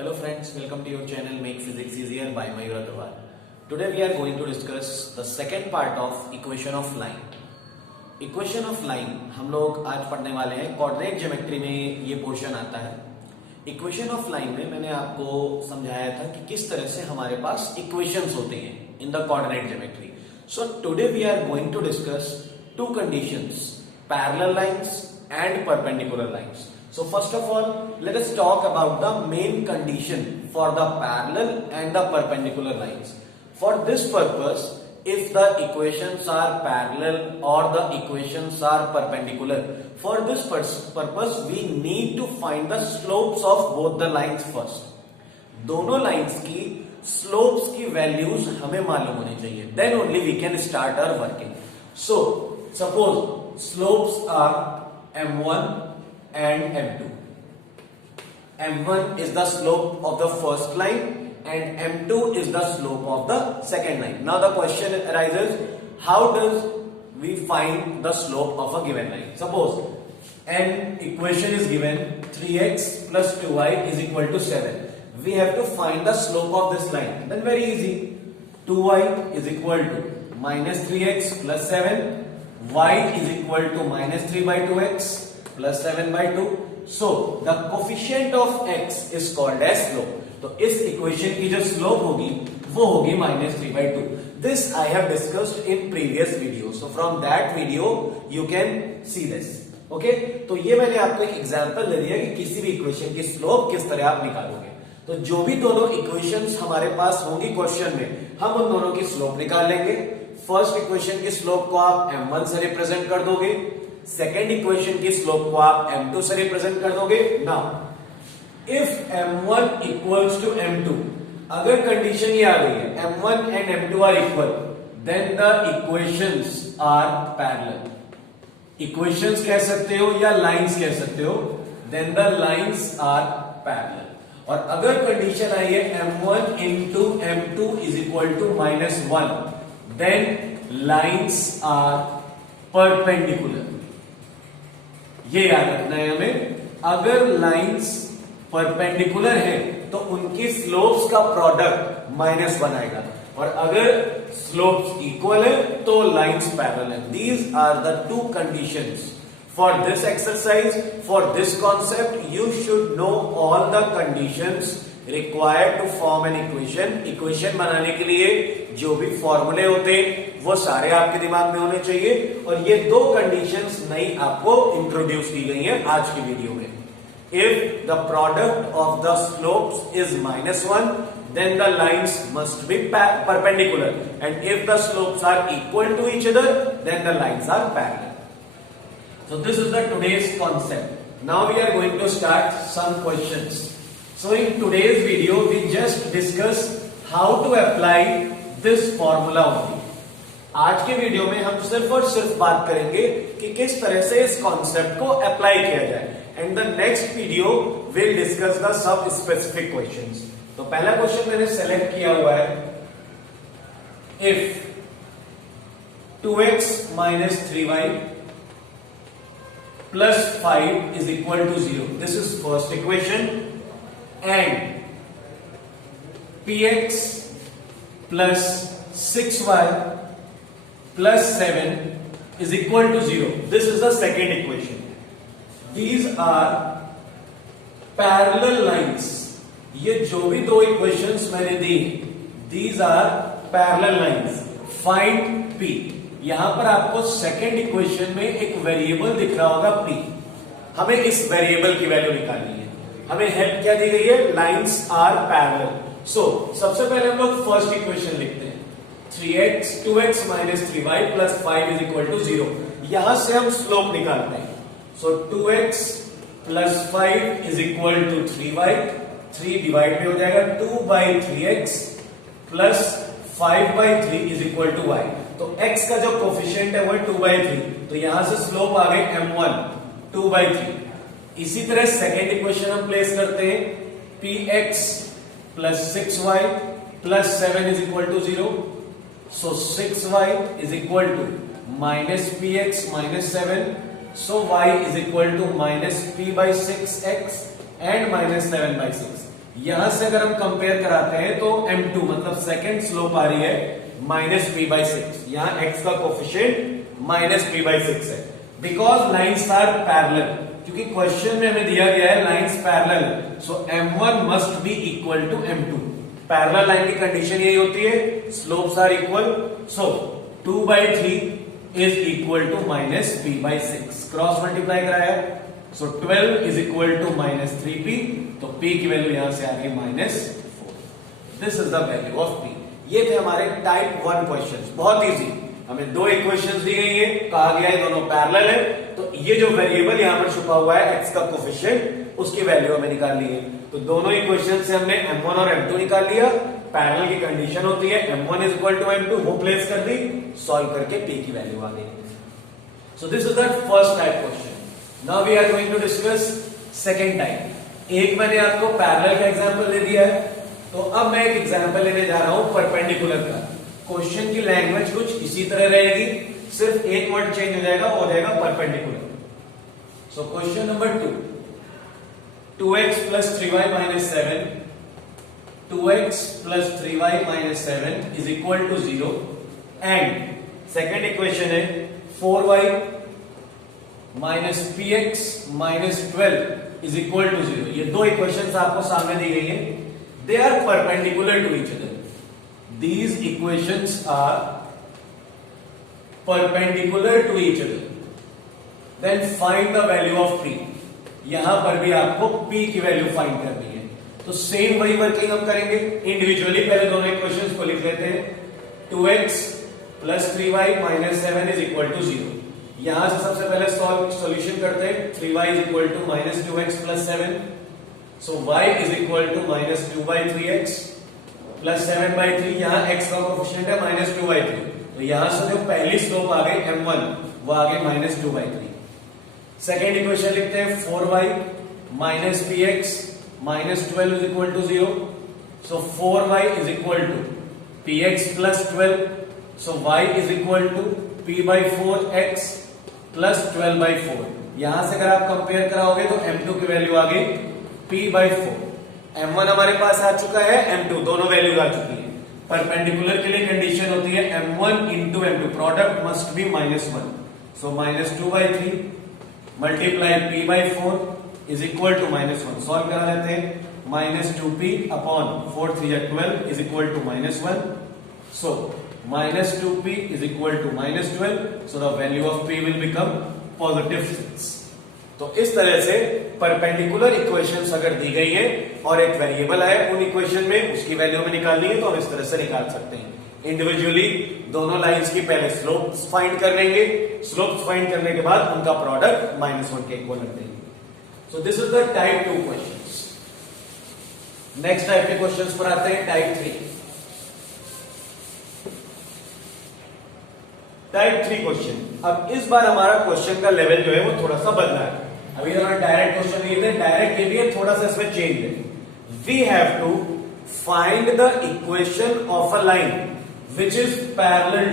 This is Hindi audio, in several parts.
Hello friends, welcome to your channel Make Physics Easier by Mayur Agarwal. Today we are going to discuss the second part of equation of line. Equation of line हम लोग आज पढ़ने वाले हैं. कोऑर्डिनेट ज्योमेट्री में ये पोर्शन आता है. इक्वेशन ऑफ लाइन में मैंने आपको समझाया था कि किस तरह से हमारे पास इक्वेशंस होते हैं in the coordinate geometry. So today we are going to discuss two conditions, parallel lines and perpendicular lines. So first of all, let us talk about the main condition for the parallel and the perpendicular lines. For this purpose, if the equations are parallel or the equations are perpendicular, for this purpose we need to find the slopes of both the lines first. दोनों lines की slopes की values हमें मालूम होनी चाहिए. Then only we can start our working. So suppose slopes are M1 and M2. M1 is the slope of the first line and M2 is the slope of the second line. Now the question arises, how does we find the slope of a given line? Suppose an equation is given 3x plus 2y is equal to 7. We have to find the slope of this line. Then very easy. 2y is equal to minus 3x plus 7. Y is equal to minus 3 by 2x plus 7 by 2. So the coefficient of x is called as slope. तो इस इक्वेशन की जो स्लोप होगी वो होगी minus 3 by 2. This I have discussed in previous video. So from that video you can see this. Okay? तो ये मैंने आपको एक एग्जांपल दे दिया कि किसी भी इक्वेशन की स्लोप किस तरह आप निकालोगे. तो जो भी दोनों इक्वेशंस हमारे पास होंगी क्वेश्चन में, हम उन दोनों की स्लोप निकाल लेंगे. फर्स्ट इक्वेशन की स्लोप को आप m1 से रिप्रेजेंट कर दोगे, सेकेंड इक्वेशन की स्लोप को आप m2 से रिप्रेजेंट कर दोगे. Now if m1 equals to m2, अगर कंडीशन ये आ गई है m1 and m2 are equal, then the equations are parallel. Equations कह सकते हो या लाइंस कह सकते हो, then the lines are parallel. और अगर कंडीशन आई है m1 into m2 is equal to -1, then lines are perpendicular. ये याद रखना है हमें. अगर लाइंस परपेंडिकुलर है तो उनकी स्लोप्स का प्रोडक्ट -1 आएगा, और अगर स्लोप्स इक्वल है तो लाइंस पैरेलल है. These are the two conditions for this exercise. For this concept you should know all the conditions required to form an equation. Equation बनाने के लिए जो भी फॉर्मूले होते हैं वो सारे आपके दिमाग में होने चाहिए, और ये दो कंडीशंस नई आपको इंट्रोड्यूस की गई हैं आज की वीडियो में. If the product of the slopes is -1, then the lines must be perpendicular, and if the slopes are equal to each other, then the lines are parallel. So this is the today's concept. Now we are going to start some questions. So in today's video we just discuss how to apply this formula only. आज के वीडियो में हम सिर्फ और सिर्फ बात करेंगे कि किस तरह से इस कॉन्सेप्ट को अप्लाई किया जाए, and the next video will discuss the sub specific questions. तो पहला क्वेश्चन मैंने सेलेक्ट किया हुआ है, if 2x minus 3y plus 5 is equal to 0. This is first equation. And px plus 6y plus 7 is equal to 0. This is the second equation. These are parallel lines. ये जो भी दो इक्वेशंस मैंने दी, these are parallel lines. Find p. यहां पर आपको सेकेंड इक्वेशन में एक वेरिएबल दिख रहा होगा p. हमें इस वेरिएबल की वैल्यू निकालनी है. हमें हेल्प क्या दी गई है, लाइंस आर पैरेलल. सो सबसे पहले हम लोग फर्स्ट इक्वेशन लिखते हैं, 2x minus 3y plus 5 is equal to 0. यहां से हम स्लोप निकालते हैं. सो 2x plus 5 is equal to 3y. 3 divide में हो जाएगा 2 by 3x plus 5 by 3 is equal to y. तो x का जो कोफिशिएंट है वो 2 by 3. तो यहां से स्लोप आ गई m1 2 by 3. इसी तरह सेकेंड इक्वेशन हम प्लेस करते हैं, px plus 6y plus 7 is equal to 0. So 6y is equal to minus px minus 7. So y is equal to minus p by 6x and minus 7 by 6. यहां से अगर हम कंपेयर कराते हैं तो m2 मतलब सेकेंड स्लोप आ रही है -p/6। यहां x का कोफिशिएंट -p/6 है बिकॉज लाइन्स आर पैरेलल। क्योंकि क्वेश्चन में हमें दिया गया है lines parallel, so m1 must be equal to m2। Parallel line की कंडीशन यही होती है, slopes are equal, so 2/3 is equal to -p/6। Cross multiply कराया, so 12 is equal to -3p, तो p की वैल्यू यहां से आ गई -4। This is the value of p। ये थे हमारे टाइप 1 क्वेश्चंस, बहुत इजी। हमें दो इक्वेशंस दी गई है, कहा गया है दोनों पैरेलल है, तो ये जो वेरिएबल यहां पर छुपा हुआ है x का कोफिशिएंट, उसकी वैल्यू हमें निकालनी है। तो दोनों इक्वेशन से हमने m1 और m2 निकाल लिया। पैरेलल की कंडीशन होती है m1 is equal to m2, वो प्लेस कर दी, सॉल्व करके p की वैल्यू आ गई। So this is the first type question. Now we are going to discuss second type. एक मैंने आपको पैरेलल का एग्जांपल दे दिया है, तो अब मैं एक एग्जांपल लेने जा रहा हूं परपेंडिकुलर का। क्वेश्चन की लैंग्वेज कुछ इसी तरह रहेगी, सिर्फ एक वर्ड चेंज हो जाएगा, वो हो जाएगा perpendicular. So question number 2, 2x plus 3y minus 7, 2x plus 3y minus 7 is equal to 0 and second equation है 4y minus px minus 12 is equal to 0। ये दो इक्वेशंस आपको सामने दी गई है, they are perpendicular to each other। These equations are perpendicular to each other। Then find the value of p। यहां पर भी आपको p की वैल्यू फाइंड करनी है, तो सेम वही वर्किंग हम करेंगे। इंडिविजुअली पहले दोनों इक्वेशंस को लिख लेते हैं। 2x plus 3y minus 7 is equal to 0। यहां से सबसे पहले सॉल्यूशन करते हैं। 3y is equal to minus 2x plus 7, so y is equal to minus 2/3x plus 7/3। यहां x का कोफिशिएंट है minus 2/3, तो यहां से जो पहली स्लोप आ गई m1 वो आ गई minus 2/3। सेकेंड इक्वेशन लिखते हैं 4y minus px minus 12 is equal to 0, so 4y is equal to px plus 12, so y is equal to p/4x plus 12/4। यहां से अगर आप कंपेयर कराओगे तो m2 की वैल्यू आ गई p/4। m1 हमारे पास आ चुका है, m2 दोनों वैल्यूज आ चुकी है। परपेंडिकुलर के लिए कंडीशन होती है m1 into m2, product must be -1, so -2/3 multiply p/4 is equal to -1। Solve करा लेते हैं। -2p upon 4 3 12 is equal to -1, so -2p is equal to -12, so the value of p will become +6। तो इस तरह से परपेंडिकुलर इक्वेशंस अगर दी गई है और एक वेरिएबल है उन इक्वेशन में, उसकी वैल्यू में निकालनी है, तो हम इस तरह से निकाल सकते हैं। इंडिविजुअली दोनों लाइंस की पहले स्लोप्स फाइंड कर लेंगे, स्लोप्स फाइंड करने के बाद उनका प्रोडक्ट -1 के इक्वल रख देंगे। सो this is the type 2 questions. Next type के क्वेश्चंस पर आते हैं, टाइप 3। Type 3 question. अब इस बार हमारा क्वेश्चन का लेवल जो है वो थोड़ा सा बदला है। अभी हमारे डायरेक्ट क्वेश्चन दिए थे, डायरेक्ट के लिए थोड़ा सा इसमें चेंज है। We have to find the equation of a line which is parallel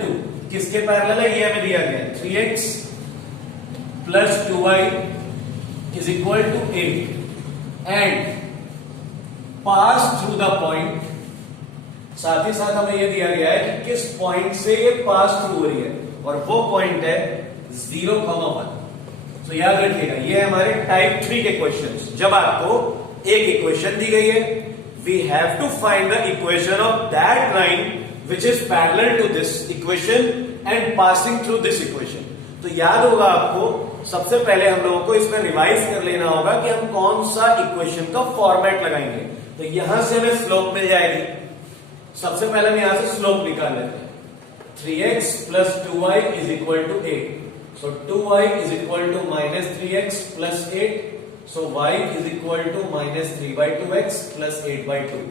to किसके पैरेलल है, ये हमें दिया गया है 3x plus 2y is equal to 8 and pass through the point। साथ ही साथ हमें यह दिया गया है कि किस पॉइंट से ये पास थ्रू हो रही है, और वो पॉइंट है 0,1। तो याद रखिएगा ये हमारे टाइप 3 के क्वेश्चंस। जब आपको एक इक्वेशन दी गई है, we have to find the equation of that line which is parallel to this equation and passing through this equation. तो याद होगा आपको, सबसे पहले हम लोगों को इसमें रिवाइज कर लेना होगा कि हम कौन सा इक्वेशन का फॉर्मेट लगाएंगे। तो यहां से हमें स्लोप मिल जाएगी। सबसे पहले हम यहां से स्लोप निकाल लेते हैं। 3x plus 2y is equal to 8, so 2y is equal to -3x plus 8, so y is equal to -3/2x plus 8/2।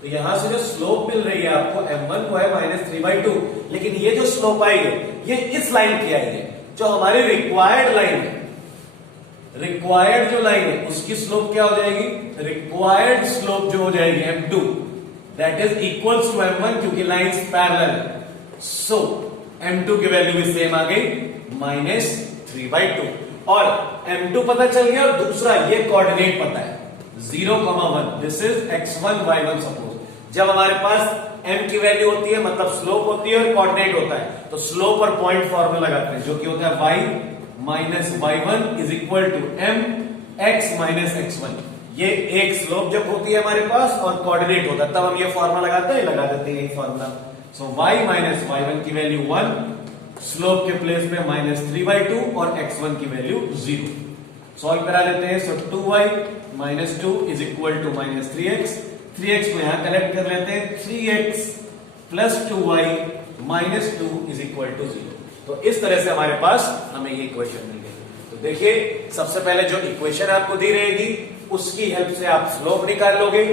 तो यहां से जो स्लोप मिल रही है आपको m1 वो है -3/2, लेकिन ये जो स्लोप आई है ये इस लाइन की आई है जो हमारी रिक्वायर्ड लाइन है। रिक्वायर्ड जो लाइन है उसकी स्लोप क्या हो जाएगी, रिक्वायर्ड स्लोप जो हो जाएगी m2 that is equals to m1, क्योंकि लाइंस पैरेलल है। सो m2 की वैल्यू भी सेम आ गई -3/2। और m2 पता चल गया और दूसरा ये कोऑर्डिनेट पता है 0,1, this is x1 y1 suppose. जब हमारे पास m की वैल्यू होती है मतलब स्लोप होती है और कोऑर्डिनेट होता है, तो स्लोप और पॉइंट फॉर्मूला लगाते हैं जो कि होता है y minus y1 is equal to m x minus x1। ये एक स्लोप जब होती है हमारे पास और कोऑर्डिनेट होता है तब हम ये फॉर्मूला लगाते हैं, लगा देते हैं ये फॉर्मूला। सो y माइनस y1 की वैल्यू 1, स्लोप के प्लेस में -3/2 और x1 की वैल्यू 0। सॉल्व करा लेते हैं। So 2y minus 2 is equal to -3x, 3x को यहां कनेक्ट कर लेते हैं, 3x plus 2y minus 2 is equal to 0। तो इस तरह से हमारे पास हमें ये इक्वेशन मिल गई। तो देखिए सबसे पहले जो इक्वेशन आपको दी रहेगी उसकी हेल्प से आप स्लोप निकाल लोगे।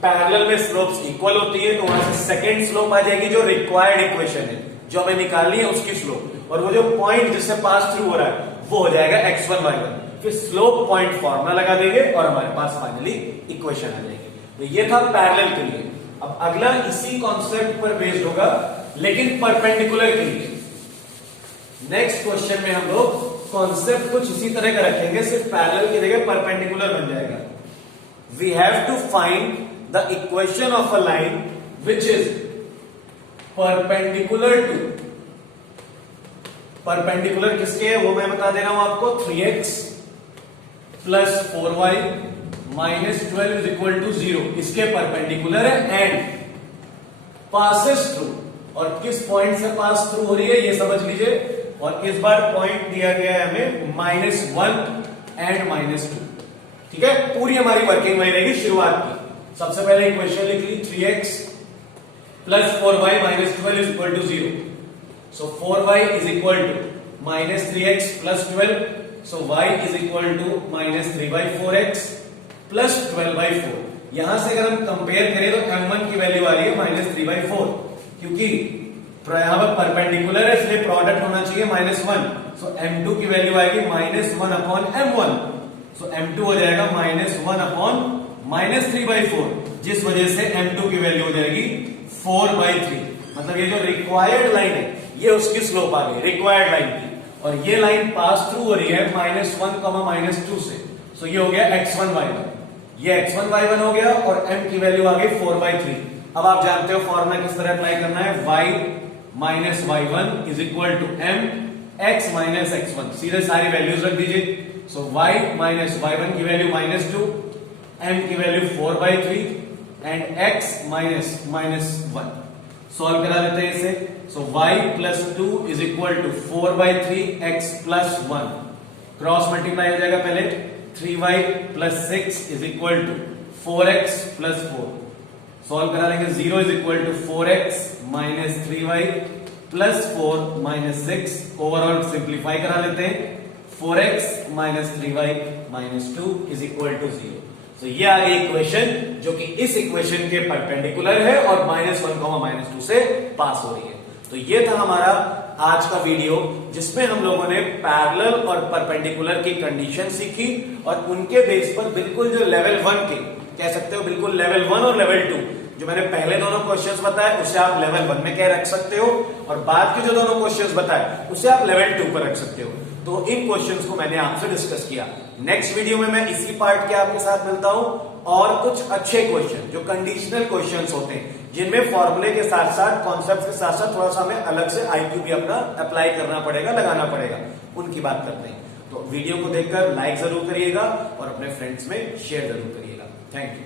पैरेलल में स्लोप्स इक्वल होती है तो वहां से सेकंड स्लोप आ जाएगी जो रिक्वायर्ड इक्वेशन है, जो हमें निकालनी है उसकी स्लोप, और वो जो पॉइंट जिससे पास थ्रू हो रहा है वो हो जाएगा x1 y1। फिर स्लोप पॉइंट फॉर्मूला लगा देंगे और हमारे पास फाइनली इक्वेशन आ जाएगी। तो ये था पैरेलल के लिए। अब अगला इसी कॉन्सेप्ट पर बेस्ड होगा लेकिन परपेंडिकुलर के लिए। नेक्स्ट क्वेश्चन में हम लोग कॉन्सेप्ट कुछ इसी तरह का रखेंगे, सिर्फ पैरेलल की जगह परपेंडिकुलर बन जाएगा। We have to find the equation of a line which is perpendicular to, perpendicular किसके है वो मैं बता दे रहा हूं आपको, 3x plus 4y minus 12 is equal to 0, इसके परपेंडिकुलर है एंड पासेस थ्रू, और किस पॉइंट से पास थ्रू हो रही है ये समझ लीजिए। और इस बार पॉइंट दिया गया है हमें -1 एंड -2। ठीक है, पूरी हमारी वर्किंग वही रहेगी शुरुआत की। सबसे पहले इक्वेशन लिख ली 3x plus 4y minus 12 is equal to 0। So 4y is equal to -3x plus 12, so y is equal to -3/4x plus 12/4। यहां से अगर हम कंपेयर करें तो m1 की वैल्यू आ रही है -3/4, क्योंकि यहां पर परपेंडिकुलर है इसलिए प्रोडक्ट होना चाहिए -1। सो m2 की वैल्यू आएगी -1 अपॉन m1, सो m2 हो जाएगा -1 अपॉन -3/4, जिस वजह से m2 की वैल्यू हो जाएगी 4/3। मतलब ये जो रिक्वायर्ड लाइन है ये उसकी स्लोप आ गई रिक्वायर्ड लाइन की, और ये लाइन पास थ्रू हो रही है -1, -2 से। सो ये हो गया x1 y1, ये x1 y1 हो गया और m की वैल्यू आ गई 4/3। अब आप जानते हो फॉर्मूला किस तरह अप्लाई करना है, y minus y1 is equal to m x minus x1, सीधे सारी वैल्यूज रख दीजिए। सो y माइनस y1 की वैल्यू -2, m की वैल्यू 4/3 एंड x -1। सॉल्व करा लेते हैं इसे। So y plus 2 is equal to 4/3 x plus 1, cross multiply हो जाएगा पहले, 3y plus 6 is equal to 4x plus 4। Solve करा लेंगे, 0 is equal to 4x minus 3y plus 4 minus 6। Overall simplify करा लेते हैं, 4x minus 3y minus 2 is equal to 0। तो ये आ गई इक्वेशन जो कि इस इक्वेशन के परपेंडिकुलर है और -1, -2 से पास हो रही है। तो ये था हमारा आज का वीडियो जिसमें हम लोगों ने पैरेलल और परपेंडिकुलर की कंडीशन सीखी और उनके बेस पर बिल्कुल जो लेवल 1 के कह सकते हो, बिल्कुल लेवल 1 और लेवल 2 जो मैंने पहले दोनों क्वेश्चंस बताए उसे आप लेवल 1 में क्या रख सकते हो, और बाद के जो दोनों क्वेश्चंस बताए उसे आप लेवल 2 पर रख सकते हो। तो इन क्वेश्चंस को मैंने आपसे डिस्कस किया। नेक्स्ट वीडियो में मैं इसी पार्ट के आपके साथ मिलता हूं और कुछ अच्छे क्वेश्चन जो कंडीशनल क्वेश्चंस होते हैं जिनमें फॉर्मूले के साथ साथ कॉन्सेप्ट के साथ साथ थोड़ा सा हमें अलग से IQ भी अपना अप्लाई करना पड़ेगा, लगाना पड़ेगा, उनकी बात करते हैं। तो वीडियो को देखकर लाइक जरूर करिएगा और अपने फ्रेंड्स में शेयर जरूर करिएगा। Thank you.